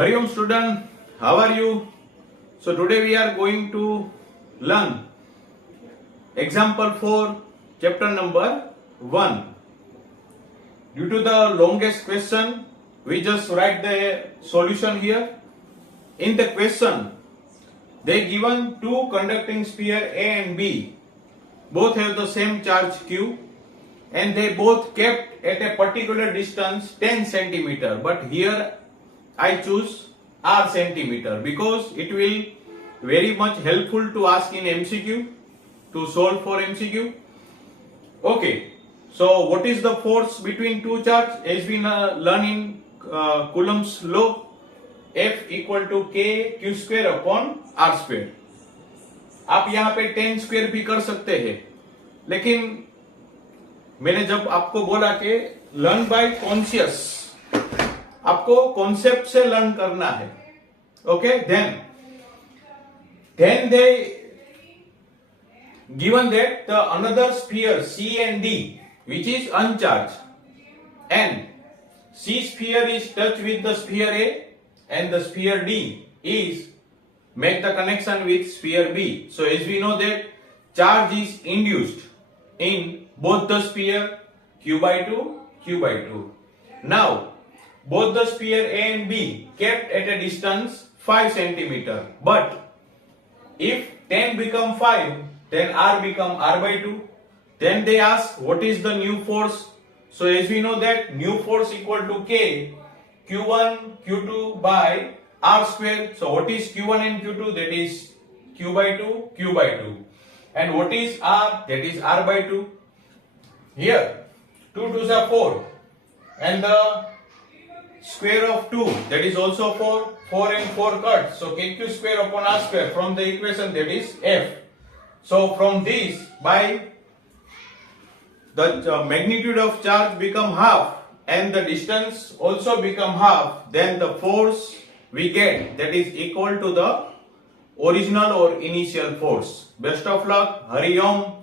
Hari Om student, how are you? So today we are going to learn example 4 chapter number 1. Due to the longest question, we just write the solution here. In the question, they given two conducting sphere A and B. Both have the same charge Q and they both kept at a particular distance 10 centimeter. But here I choose R centimeter because it will very much helpful to ask in MCQ, to solve for MCQ. Okay, so what is the force between two charges? As we learn in Coulomb's law, F equal to K Q square upon R square. आप यहाँ पे 10 square भी कर सकते हैं, लेकिन मैंने जब आपको बोला कि लर्न बाय कॉन्शियस, आपको कॉन्सेप्ट से लर्न करना है. Okay, then they given that the another sphere C and D which is uncharged and C sphere is touched with the sphere A and the sphere D is make the connection with sphere B. So as we know that charge is induced in both the sphere Q by 2, Q by 2. Now both the sphere A and B kept at a distance 5 centimeter. But if 10 become 5, then R become R by 2. Then they ask what is the new force. So as we know that new force equal to K Q1 Q2 by R square. So what is Q1 and Q2? That is Q by 2 Q by 2. And what is R? That is R by 2. Here 2 2s are 4 and the square of 2 that is also 4. 4 and 4 cut. So KQ square upon R square from the equation that is F. So from this by the magnitude of charge become half and the distance also become half, then the force we get that is equal to the original or initial force. Best of luck. Hari Om.